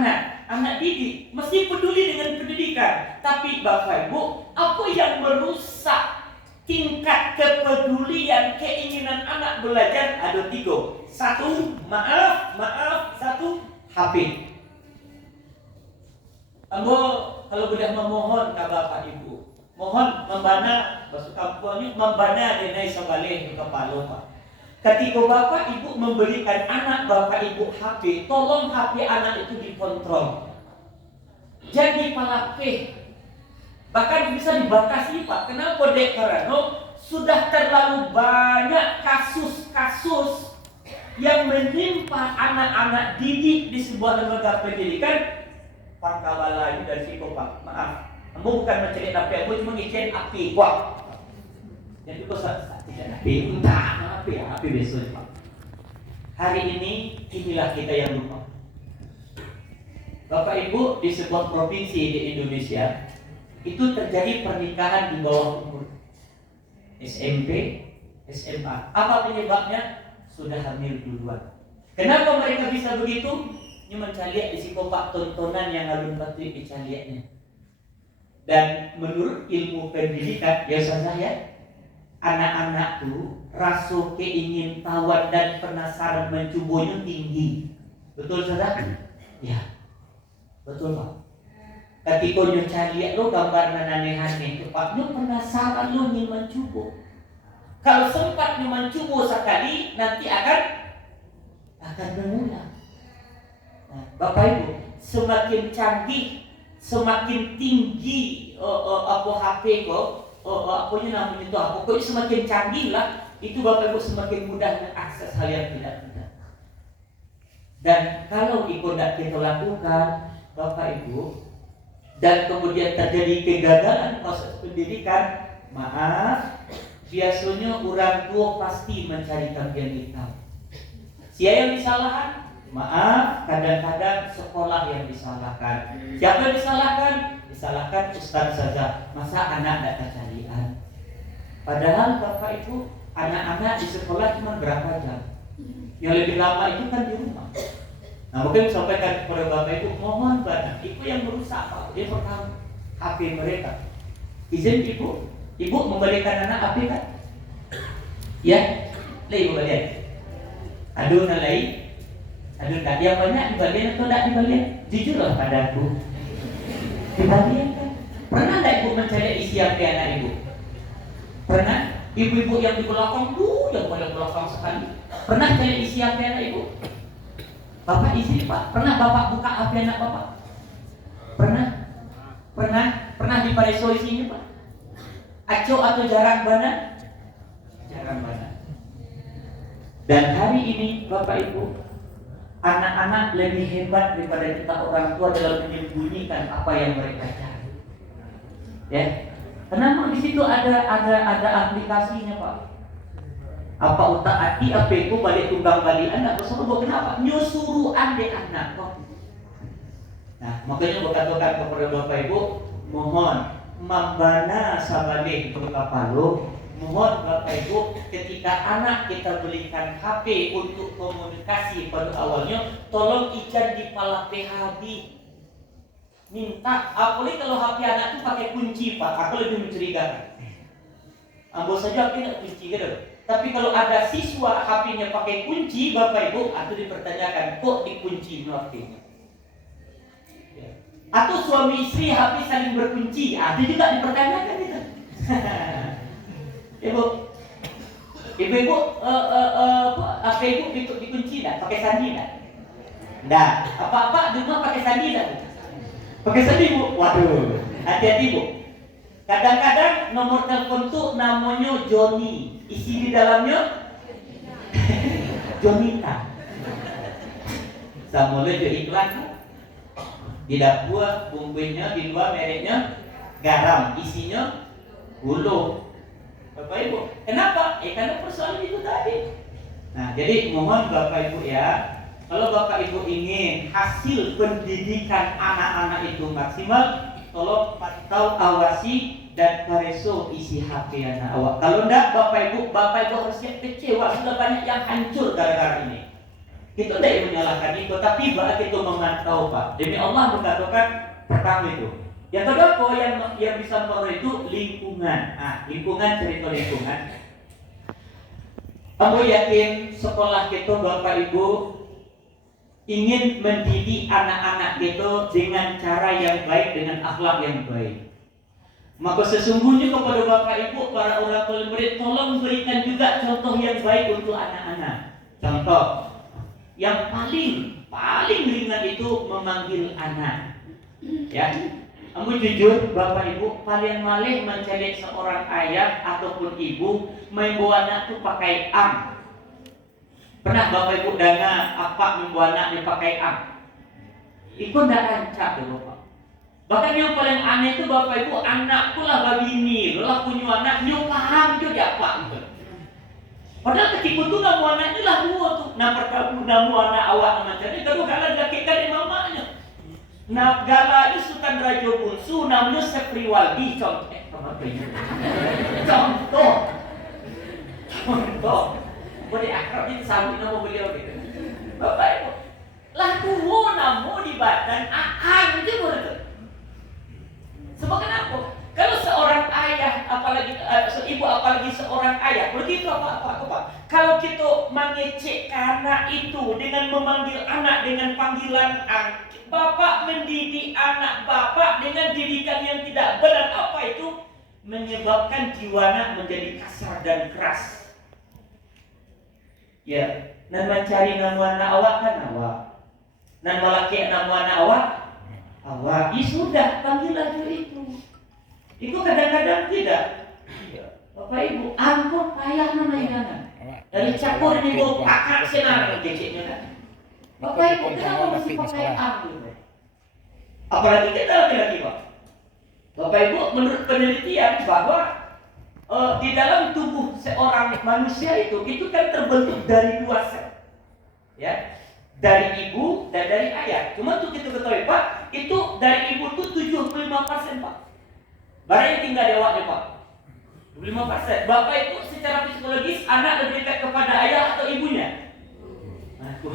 anak didik mesti peduli dengan pendidikan. Tapi Bapak Ibu, apa yang merusak tingkat kepedulian keinginan anak belajar? Ada 3. 1, maaf. 1, HP. Ambo kalau sudah memohon ke Bapak Ibu, mohon membana bahasa kampungnya membana denai sabaleh kepala Pak. Ketika Bapak Ibu memberikan anak Bapak Ibu HP, tolong HP anak itu dikontrol. Jadi palapeh. Bahkan bisa dibatasi Pak. Kenapa dek? Karena sudah terlalu banyak kasus-kasus yang menimpa anak-anak didik di sebuah lembaga pendidikan. Pangkabala ini dari situ Pak. Maaf, aku bukan mencari api, aku cuma ngicen api. Wah, jadi kok tidak api, entah api besok Pak. Hari ini inilah kita yang lupa. Bapak Ibu, di sebuah provinsi di Indonesia itu terjadi pernikahan di bawah umur, SMP, SMA. Apa penyebabnya? Sudah hamil duluan. Kenapa mereka bisa begitu? Ini mencari di psikopat tontonan yang alun patut dicarinya. Dan menurut ilmu pendidikan, ya saya, anak-anak tuh rasa keingintahuan dan penasaran mencubanya tinggi. Betul saudara? Ya, betul Pak. Ketika nyo cari lo gambar aneh-aneh, Pak, nyo penasaran lo ingin mencuba. Kalau sempat nyo mencuba sekali, nanti akan mengulang. Nah, Bapak Ibu, semakin canggih, semakin tinggi HP kok, apanya namanya itu, pokoknya semakin canggih lah, itu Bapak Ibu semakin mudah mengakses hal yang tidak benar. Dan kalau itu tidak kita lakukan, Bapak Ibu, dan kemudian terjadi kegagalan proses pendidikan, maaf, biasanya orang tua pasti mencari kambing hitam. Siapa yang disalahkan? Maaf, kadang-kadang sekolah yang disalahkan. Siapa yang disalahkan? Disalahkan ustaz saja. Masa anak tidak kecarian? Padahal Bapak Ibu, anak-anak di sekolah cuma berapa jam? Yang lebih lama itu kan di rumah. Nah, mungkin sampaikan kepada Bapak Ibu, mohon banyak, itu yang merusak Pak. Dia pertama HP mereka. Izin Ibu memberikan anak HP kan? Ya, Ibu balian. Aduh nalai. Aduh tak, yang banyak dibalian atau tak dibalian? Jujurlah padaku. Dibalian kan? Pernah tak Ibu mencari isi HP anak Ibu? Pernah? Ibu-ibu yang di belakang yang paling belakang sekali. Pernah cari isi HP anak Ibu? Bapak isi Pak? Pernah Bapak buka HP anak Bapak? Pernah? Pernah di pareso isinya Pak? Aco atau jarang mana? Jarang mana. Dan hari ini Bapak Ibu, anak-anak lebih hebat daripada kita orang tua dalam menyembunyikan apa yang mereka cari. Ya, kenapa di situ ada aplikasinya Pak? Apa utak hati apa itu balik tunggang balik anak bersuruh kenapa? Nyusuruh ande anak kok. Nah, makanya bukan kepada Bapak Ibu, mohon membana sabalik kapalo. Mohon Bapak Ibu, ketika anak kita belikan HP untuk komunikasi pada awalnya, tolong ijan di pala PHB. Minta, apalagi kalau HP anak itu pakai kunci Pak, aku lebih mencurigakan. Ambil saja HP tidak kunci gitu. Tapi kalau ada siswa HP-nya pakai kunci, Bapak Ibu, atau dipertanyakan, kok dikunci HP-nya? Atau suami istri HP saling berkunci, itu juga dipertanyakan gitu. Ibu, apa Ibu dikunci tak? Pakai sandi tak? Nggak. Apa-apa di rumah pakai sandi tak? Pakai sandi Bu? Waduh, hati-hati Bu. Kadang-kadang nomor telepon tuh namanya Joni, isi di dalamnya Jonita. Sama oleh iklan di dapur, bumbunya di luar mereknya garam, isinya gula. Bapak Ibu, kenapa? Karena persoalan itu tadi. Nah, jadi mohon Bapak Ibu ya, kalau Bapak Ibu ingin hasil pendidikan anak-anak itu maksimal, tolong pantau, awasi dan pareso isi HP anak awak. Kalau enggak Bapak Ibu harus siap kecewa, sudah banyak yang hancur gara-gara ini. Kita tidak menyalahkan itu, tapi bahwa kita memantau Pak. Demi Allah mengatakan pertama itu. Yang kedua apa yang bisa mempengaruhi itu lingkungan. Lingkungan, cerita lingkungan. Aku yakin sekolah kita Bapak Ibu ingin mendidik anak-anak kita dengan cara yang baik, dengan akhlak yang baik. Maka sesungguhnya kepada Bapak Ibu, para orang tua murid, tolong berikan juga contoh yang baik untuk anak-anak. Contoh yang paling ringan itu memanggil anak. Ya, kamu jujur Bapak Ibu, paling malih mencari seorang ayah ataupun ibu membawa anak itu pakai am. Pernah Bapak Ibu dengar apa membawa anaknya pakai am? Itu tidak rancak tuh Bapak. Bahkan yang paling aneh itu Bapak Ibu, anakku lah babini, lah punya anak, nyu paham juga apa? Padahal ketika itu namu anaknya lah dua tuh. Nah pertama namu anak awak macam ni, kedua kala dakikkan mamanya. Nah gala itu Sultan Raja Bunsu, namanya Sepriwaldi contoh. Contoh. Boleh akrab itu sambut nama beliau gitu. Bapak Ibu, lah dua namu di badan ahang itu betul. Sebab kenapa? Kalau seorang ayah, apalagi ibu, apalagi seorang ayah, begitu apa? Kalau kita mengecek anak itu dengan memanggil anak dengan panggilan ang, bapak mendidik anak bapak dengan didikan yang tidak benar, apa itu? Menyebabkan jiwa anak menjadi kasar dan keras. Ya, dan mencari nama anak awak kan awak, dan melaki nama anak awak. Awak, ya sudah, panggil aja itu. Itu kadang-kadang tidak. Bapak Ibu, ampun payah namanya. Dari campur ini bawa kakak senar kecilnya kan. Bapak Ibu, kenapa mesti pakai ampun? Apalagi kita laki-laki Pak. Bapak Ibu, menurut penelitian bahwa di dalam tubuh seorang manusia itu kan terbentuk dari dua sel. Ya. Dari ibu dan dari ayah. Cuma untuk kita ketahui Pak, itu dari ibu itu 75% Pak. Barang yang tinggal di awaknya Pak 25%. Bapak itu secara psikologis anak lebih dekat kepada ayah atau ibunya? Nah, ibu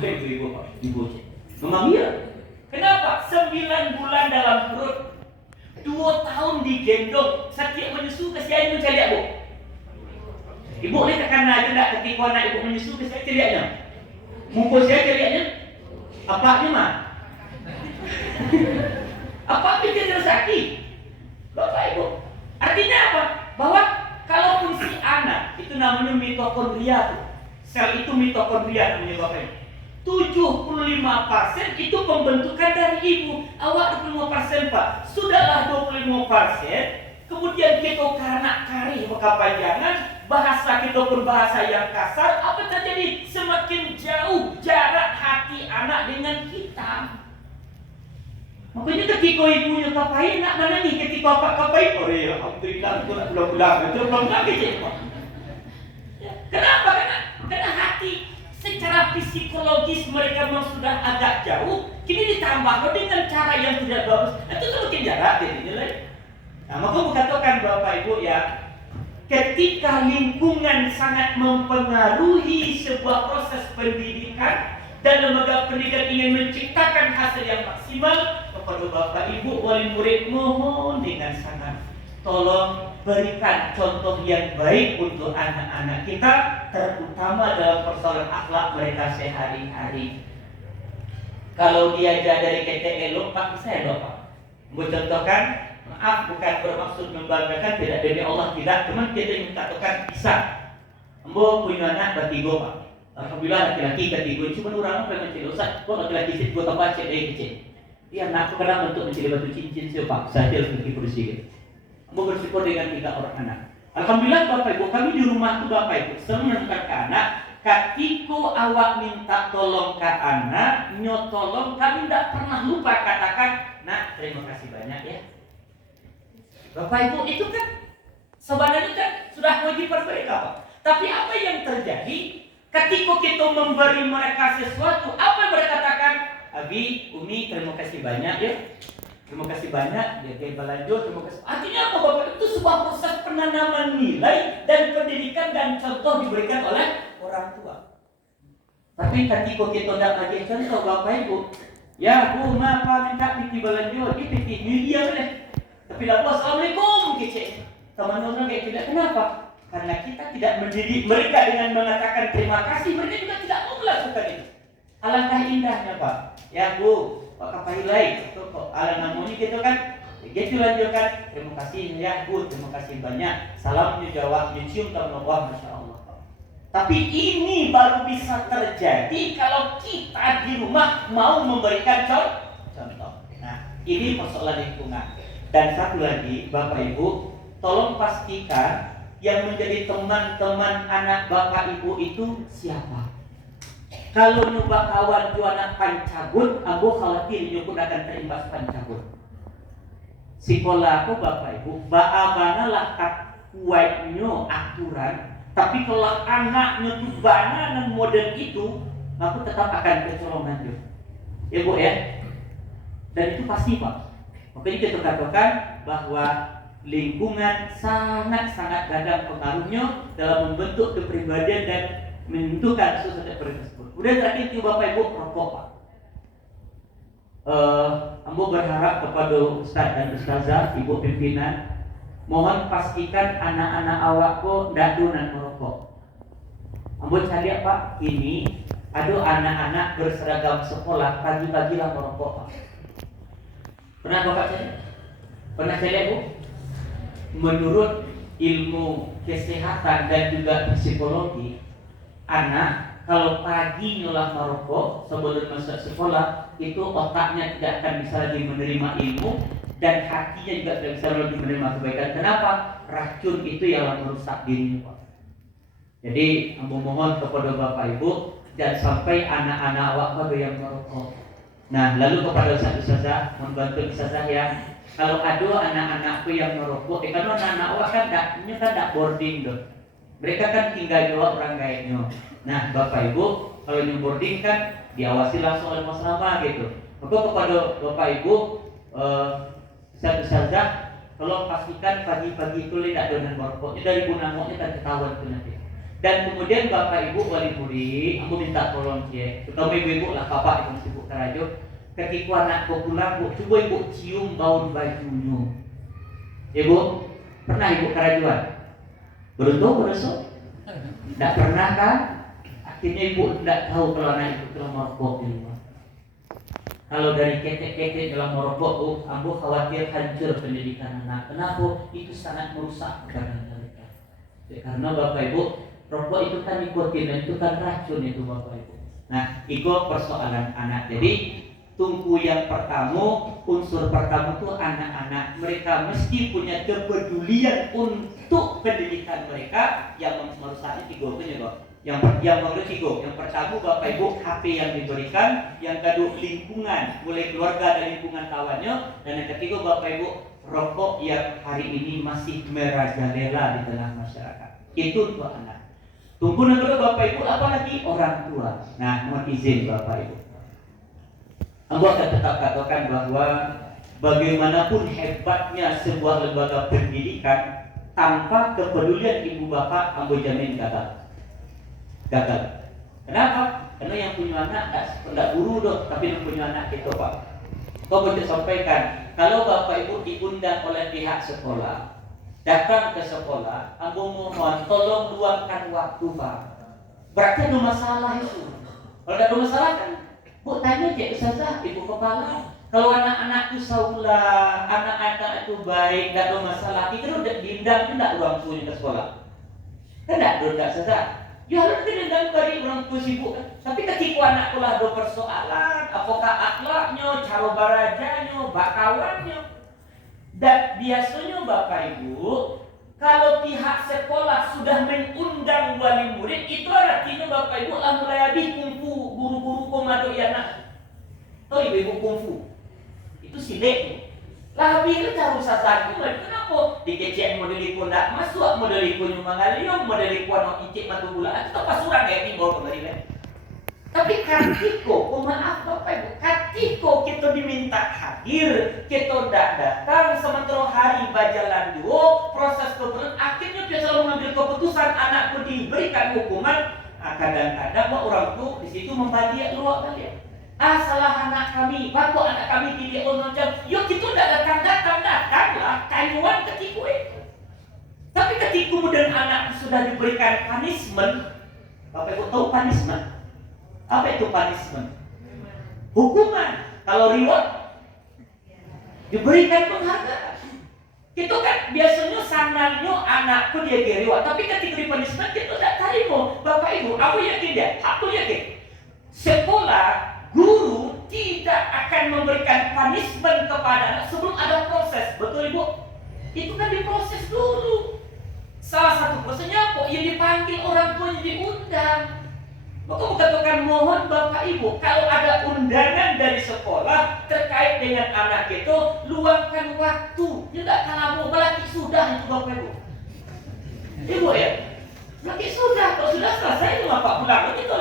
Pak, ibu. Memang iya. Kenapa? 9 bulan dalam perut, 2 tahun digendong, setiap menyusu kasih air mencari ibu. Ibu ni tekan aja tak ketika anak ibu menyusu kasih ceriaknya. Mumpul saya ceriaknya. Apanya mah? Apa pikir sakit? Bapak Ibu. Artinya apa? Bahwa kalaupun si anak itu namanya mitokondria tuh. Sel itu mitokondria namanya Bapak Ibu. 75% itu pembentukan dari ibu. Awak 25% Pak. Sudahlah 25%. Kemudian kita karena kari kepanjangan, bahasa kita pun bahasa yang kasar, apa terjadi? Semakin jauh jarak hati anak dengan kita. Makanya ketika ibunya kapain, nak mana nih ketika bapak kapain? Oh ya, alhamdulillah, aku nak pulang-pulang, belum lagi cik. Kenapa? Karena hati secara psikologis mereka memang sudah agak jauh, kini ditambah dengan cara yang tidak bagus, itu semakin jarak jadinya. Nah, maka katakan Bapak Ibu ya, ketika lingkungan sangat mempengaruhi sebuah proses pendidikan dan lembaga pendidikan ingin menciptakan hasil yang maksimal, kepada Bapak Ibu wali murid mohon dengan sangat tolong berikan contoh yang baik untuk anak-anak kita, terutama dalam persoalan akhlak mereka sehari-hari. Kalau diajar dari KTL Pak, saya Bapak contohkan, maaf bukan bermaksud membanggakan, tidak, demi Allah tidak, cuma kita ingin katakan bisa. Ambo punya anak bertiga Pak. Alhamdulillah laki-laki ketiga, cuma orang apa yang mencari Ustaz, kok laki-laki sih gua tambah cek kecil. Dia anakku kadang bentuk mencari batu cincin siapa saja lebih bersih. Ambo bersyukur dengan 3 orang anak. Alhamdulillah Bapak Ibu, kami di rumah tuh Bapak Ibu senang ke anak. Ketika awak minta tolong ke anak, nyotolong, kami tidak pernah lupa katakan, nak terima kasih banyak ya. Bapak Ibu itu kan sebenarnya kan sudah kewajiban mereka Pak. Tapi apa yang terjadi ketika kita memberi mereka sesuatu, apa yang mereka katakan? Abi, Umi terima kasih banyak ya. Terima kasih banyak, ya kayak balanjut, terima kasih. Artinya apa Bapak? Itu sebuah proses penanaman nilai dan pendidikan dan contoh diberikan oleh orang tua. Tapi ketika kita tidak bagi contoh Bapak Ibu, ya Bu, maka minta piti balanjo, ini piti media boleh. Tapi lalu assalamualaikum kece. Teman orang kayak tidak, kenapa? Karena kita tidak mendidik mereka dengan mengatakan terima kasih, mereka juga tidak mau melakukan itu. Alangkah indahnya Pak. Ya Bu, Pak Kapahilai, itu kok ala namanya gitu kan. Gitu lanjutkan. Terima kasih ya Bu, terima kasih banyak. Salamnya jawab, mencium tangan Allah, Masya Allah. Tapi ini baru bisa terjadi kalau kita di rumah mau memberikan contoh. Nah, ini persoalan lingkungan. Dan satu lagi, Bapak Ibu, tolong pastikan yang menjadi teman-teman anak Bapak Ibu itu siapa. Kalau nyoba kawan tu anak pancagut, aku khawatir nyukun akan terimbas pancagut. Sekolah aku Bapak Ibu, baabana lah kuatnya aturan. Tapi kalau anaknya tuh bana dan model itu, aku tetap akan kecolongan dia. Ya Bu ya. Dan itu pasti Pak. Makanya kita katakan bahwa lingkungan sangat-sangat gagah pengaruhnya dalam membentuk kepribadian dan menentukan sesuatu tersebut. Kemudian terakhir itu Bapak Ibu rokok Pak. Ambo berharap kepada Ustaz dan Ustazah, Ibu pimpinan, mohon pastikan anak-anak awakku tidak donan merokok. Ambo cari Pak, ini ada anak-anak berseragam sekolah pagi-pagilah merokok Pak. Pernah Bapak cari? Pernah cari Bu? Menurut ilmu kesehatan dan juga psikologi, anak kalau pagi nyolah merokok sebelum masuk sekolah, itu otaknya tidak akan bisa lagi menerima ilmu dan hatinya juga tidak bisa lagi menerima kebaikan. Kenapa? Racun itu yang merusak dirinya Pak. Jadi aku mohon kepada Bapak Ibu, jangan sampai anak-anak awak pada yang merokok. Nah, lalu kepada Ustazah, membantu Ustazah ya. Kalau ada anak-anakku yang merokok, karena anak-anak awak kan tak boarding doh. Mereka kan tinggal jawab orang kayaknya. Nah, Bapak Ibu, kalau yang boarding kan diawasi langsung oleh asrama gitu. Maka kepada Bapak Ibu, Ustazah, tolong pastikan pagi-pagi itu tidak donan merokok. Dari bunamoknya kan ketahuan itu nanti. Dan kemudian Bapak Ibu wali murid, aku minta tolong ya, terutama ibu-ibu lah, bapak yang sibuk kerajo. Ketika anakku pulang, Bu, coba Ibu cium bau bajunya. Ibu, pernah Ibu kerajuan? Beruntung? Tidak pernah kan? Akhirnya Ibu tidak tahu kalau anak itu telah merokok di rumah. Kalau dari ketek-ketek dalam merokok, Ambo khawatir hancur pendidikan anak. Kenapa? Itu sangat merusak keadaan mereka. Karena Bapak Ibu, rokok itu kan nikotin dan itu kan racun itu Bapak Ibu. Nah, itu persoalan anak. Jadi tunggu yang pertama, unsur pertama itu anak-anak. Mereka mesti punya kepedulian untuk pendidikan mereka. Yang merusaknya tiga punya Pak. Yang tiga. Yang pertama Bapak Ibu HP yang diberikan, yang kedua lingkungan, mulai keluarga dan lingkungan kawannya, dan yang ketiga Bapak Ibu rokok yang hari ini masih merajalela di tengah masyarakat. Itu untuk anak. Tunggu nanti Bapak Ibu, apalagi orang tua. Nah, mohon izin Bapak Ibu. Ambo akan tetap katakan bahwa bagaimanapun hebatnya sebuah lembaga pendidikan, tanpa kepedulian ibu bapak, Ambo jamin gagal. Gagal. Kenapa? Karena yang punya anak tidak guru dong, tapi yang punya anak itu Pak. Kau boleh sampaikan, kalau Bapak Ibu diundang oleh pihak sekolah, datang ke sekolah, Ambo mohon tolong luangkan waktu Pak. Berarti ada masalah itu. Kalau ada masalah kan, Bu tanya aja Ustazah, Ibu Kepala. Kalau anak-anak itu saulah, anak-anak itu baik, tidak ada masalah, itu udah diundang tidak orang tuanya ke sekolah? Kan tidak Ustazah. Ya harus diundang dari orang tua sibuk. Tapi ketika anak sekolah ada persoalan, apakah akhlaknya, cara barajanya, bakawannya. Dan biasanya Bapak Ibu, kalau pihak sekolah sudah mengundang wali murid, itu artinya Bapak Ibu lah mulai habis kungfu guru-guru komando anak. Tahu ibu-ibu kungfu? Itu silet. Lah habis itu cara usah kenapa? Dikecek model ikut tak masuk, model ikut nyuma ngaliong, model ikut nak icik matu bulan. Itu pasuran kayak timbul kembali kan? Tapi katiko, maaf Bapak Ibu, katiko kita diminta hadir, kita tidak datang, sementara hari berjalan dua, proses kebetulan, akhirnya dia selalu mengambil keputusan anakku diberikan hukuman, kadang-kadang orang tuh di situ membagi luak kalian. Salah anak kami, baku anak kami tidak macam. Yuk kita tidak datang lah, kainuan ketika itu. Tapi ketika kemudian anak sudah diberikan punishment, Bapak Ibu tahu punishment? Apa itu punishment? Hukuman. Kalau reward, diberikan penghargaan. Itu kan biasanya sananya anakku dia reward, tapi ketika di punishment kita tidak terima. Bapak Ibu, aku yakin dia, aku yakin. Sekolah guru tidak akan memberikan punishment kepada anak sebelum ada proses, betul Ibu? Itu kan diproses dulu. Salah satu prosesnya kok yang dipanggil orang tuanya diundang. Maka katakan mohon Bapak Ibu, kalau ada undangan dari sekolah terkait dengan anak itu, luangkan waktu. Tidak kalah belaki sudah itu Bapak Ibu. Ibu ya, belaki sudah. Kalau sudah selesai cuma 4 bulan gitu.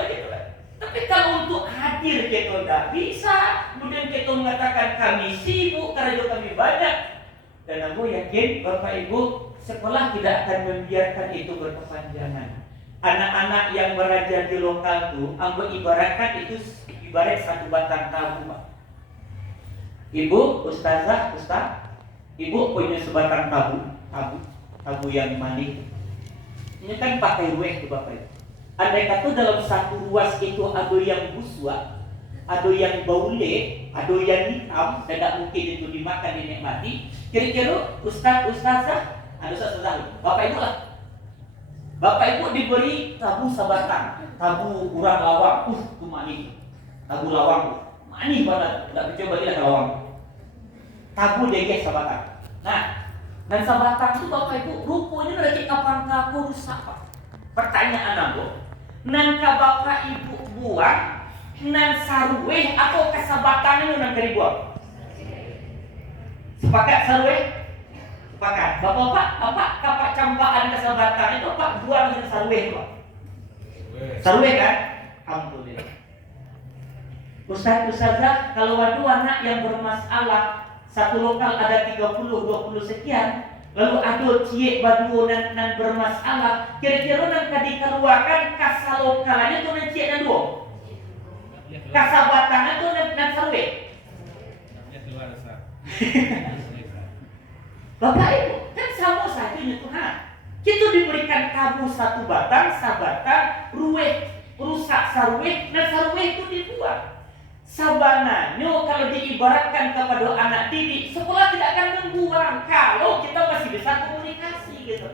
Tapi kalau untuk hadir kita tidak bisa, kemudian kita mengatakan kami sibuk karena kami banyak, dan aku yakin Bapak Ibu sekolah tidak akan membiarkan itu berkepanjangan. Anak-anak yang belajar di lokal itu, aku ibaratkan itu ibarat satu batang tabu, Pak. Ibu, ustazah, ibu punya sebatang tabu yang manis. Ini kan pakai rueh tuh Bapak Ibu. Andai kata dalam satu ruas itu ada yang busuk, ada yang baule, ada yang hitam, tidak mungkin itu dimakan dinikmati. Kira-kira ustazah, Bapak Ibu lah. Bapak Ibu diberi tabu sabatang, tabu urang lawang, itu manis. Tabu lawang, manis banget. Tidak coba lihat lawang. Tabu dege sabatang. Nah, dan sabatang itu Bapak Ibu rupanya dari kapan kaku rusak, Pak. Pertanyaan aku, nangka Bapak Ibu buang, nan sarueh atau kesabatang itu nang dibuang? Sepakat sarueh? Sepakat. Bapak kapak campaan kesabatang itu Pak buang ke sarueh, Pak. Sarueh kan? Alhamdulillah. Ustazah, kalau ada anak yang bermasalah, satu lokal ada 30-20 sekian, lalu ada ciek badu nan bermasalah, kira-kira nan dikeluarkan kasa lokalnya tu nan ciek nan dua, kasa batangan tu nan sarwe. Bapak Ibu kan sama saja Tuhan. Kita diberikan tabu satu batang, sabatang, ruweh, rusak sarwe, dan sarwe itu dibuat. Sabananya kalau diibaratkan kepada anak didik, sekolah tidak akan membuang kalau kita masih bisa komunikasi gitu.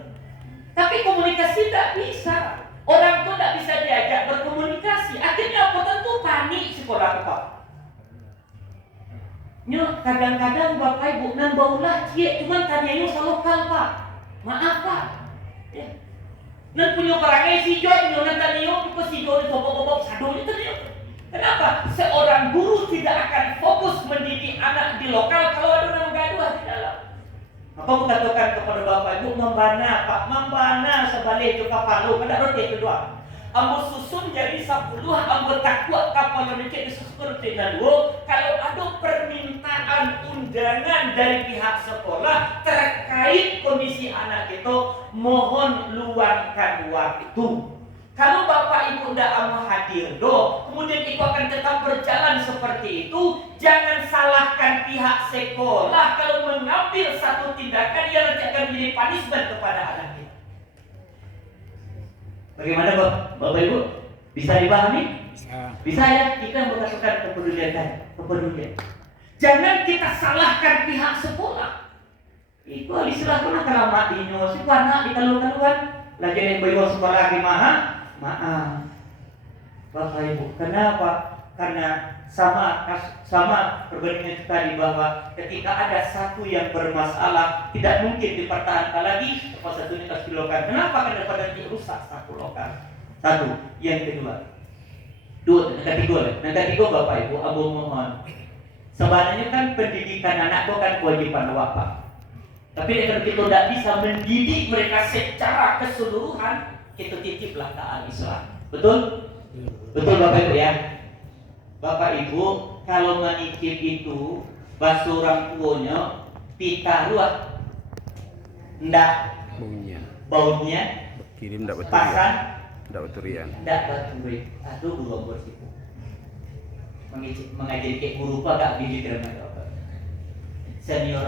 Tapi komunikasi tidak bisa. Orang tua tidak bisa diajak berkomunikasi. Akhirnya apa? Tentu panik sekolah Pak. Kadang-kadang Bapak Ibu nan baulah cie cuman tanyanya salokal Pak. Maaf Pak. Ya. Nan punya barangnya si John, nan tanyanya itu si John itu bobok sado itu dia. Kenapa? Seorang guru tidak akan fokus mendidik anak di lokal kalau ada orang gaduh di dalam. Maka katakan kepada Bapak Ibu membana Pak, membana sebalik juga palu pada roti kedua. Ambo susun jadi 10 ambo takwa kapal Indonesia disusun tidak dua. Kalau ada permintaan undangan dari pihak sekolah terkait kondisi anak itu, mohon luangkan waktu. Kalau Bapak Ibu tidak mau hadir kemudian itu akan tetap berjalan seperti itu, jangan salahkan pihak sekolah kalau mengambil satu tindakan yang nanti akan menjadi punishment kepada anak kita. Bagaimana Bapak Ibu? Bisa dipahami? Bisa ya? Kita mengatakan kepedulian. Jangan kita salahkan pihak sekolah. Itu diserahkan keramat di Indonesia, karena di kaluan lagi yang bayi sekolah lagi maaf Bapak Ibu. Kenapa? Karena sama perbandingan tadi bahwa ketika ada satu yang bermasalah tidak mungkin dipertahankan lagi, apa satunya harus dilakukan. Kenapa? Karena pada dirusak satu lokal. Satu. Yang kedua, yang ketiga Bapak Ibu, Abu mohon. Sebenarnya kan pendidikan anak itu kan kewajiban Bapak. Tapi kalau kita tidak bisa mendidik mereka secara keseluruhan, kita titiplah ke al-Islam. Betul? Betul Bapak Ibu ya. Bapak Ibu kalau menitip itu bahasa orang tuanya pita ruah ndak baunya kirim ndak betul pasan Ndak uturian. Ndak baturi. Aduh guru ambor situ. Mengajari kayak guru apa gak pilih kira senior